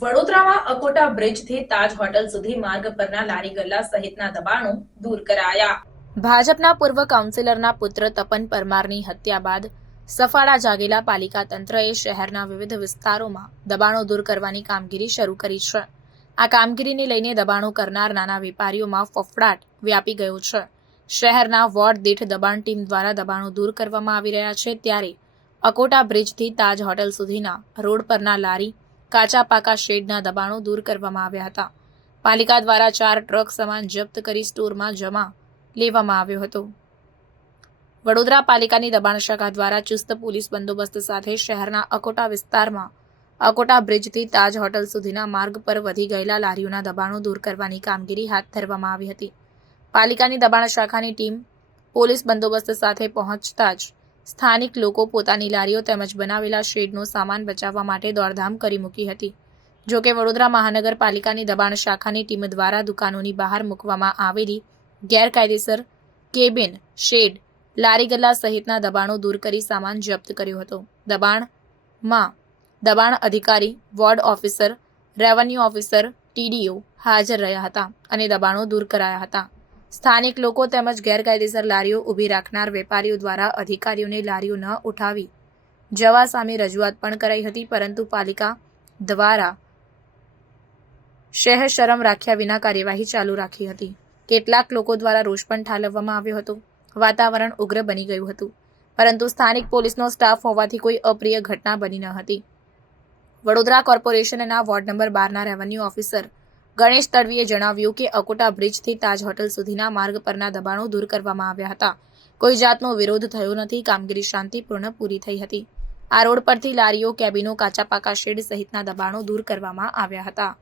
વડોદરામાં અકોટા બ્રિજથી તાજ હોટલ સુધી માર્ગ પરના લારી ગલ્લા સહિતના દબાણો દૂર કરાયા. ભાજપના પૂર્વ કાઉન્સિલરના પુત્ર તપન પરમારની હત્યા બાદ સફાળા જાગેલા પાલિકા તંત્રએ શહેરના વિવિધ વિસ્તારોમાં દબાણો દૂર કરવાની કામગીરી શરૂ કરી છે. આ કામગીરીને લઈને દબાણો કરનાર નાના વેપારીઓમાં ફફડાટ વ્યાપી ગયો છે. શહેરના વોર્ડ દીઠ દબાણ ટીમ દ્વારા દબાણો દૂર કરવામાં આવી રહ્યા છે ત્યારે અકોટા બ્રિજથી તાજ હોટલ સુધીના રોડ પરના લારી, કાચા પાકા શેડના દબાણો દૂર કરવામાં આવ્યા હતા. પાલિકા દ્વારા ચાર ટ્રક સામાન જપ્ત કરી સ્ટોરમાં જમા લેવામાં આવ્યો હતો. વડોદરા પાલિકાની દબાણ શાખા દ્વારા ચુસ્ત પોલીસ બંદોબસ્ત સાથે શહેરના અકોટા વિસ્તારમાં અકોટા બ્રિજથી તાજ હોટલ સુધીના માર્ગ પર વધી ગયેલા લારીઓના દબાણો દૂર કરવાની કામગીરી હાથ ધરવામાં આવી હતી. પાલિકાની દબાણ શાખાની ટીમ પોલીસ બંદોબસ્ત સાથે પહોંચતા જ સ્થાનિક લોકો પોતાની લારીઓ તેમજ બનાવેલા શેડનો સામાન બચાવવા માટે દોડધામ કરી મૂકી હતી. જોકે વડોદરા મહાનગરપાલિકાની દબાણ શાખાની ટીમ દ્વારા દુકાનોની બહાર મૂકવામાં આવેલી ગેરકાયદેસર કેબિન, શેડ લારી ગલ્લા સહિતના દબાણો દૂર કરી સામાન જપ્ત કર્યો હતો. દબાણમાં દબાણ અધિકારી, ward officer, revenue officer, TDO હાજર રહ્યા હતા અને દબાણો દૂર કરાયા હતા. સ્થાનિક લોકો તેમજ ગેરકાયદેસર લારીઓ ઊભી રાખનાર વેપારીઓ દ્વારા અધિકારીઓને લારીઓ ન ઉઠાવી જવા સામે રજૂઆત પણ કરાઈ હતી, પરંતુ પાલિકા દ્વારા શહેર શરમ રાખ્યા વિના કાર્યવાહી ચાલુ રાખી હતી. કેટલાક લોકો દ્વારા રોષ પણ ઠાલવવામાં આવ્યો હતો. વાતાવરણ ઉગ્ર બની ગયું હતું, પરંતુ સ્થાનિક પોલીસનો સ્ટાફ હોવાથી કોઈ અપ્રિય ઘટના બની ન હતી. વડોદરા કોર્પોરેશનના વોર્ડ નંબર બારના રેવન્યુ ઓફિસર ગણેશ તડવીએ જણાવ્યું કે અકોટા બ્રિજથી તાજ હોટલ સુધીના માર્ગ પરના દબાણો દૂર કરવામાં આવ્યા હતા. કોઈ જાતનો વિરોધ થયો નથી, કામગીરી શાંતિપૂર્ણ પૂરી થઈ હતી. આ રોડ પરથી લારીઓ, કેબિનો કાચા પાકા શેડ સહિતના દબાણો દૂર કરવામાં આવ્યા હતા.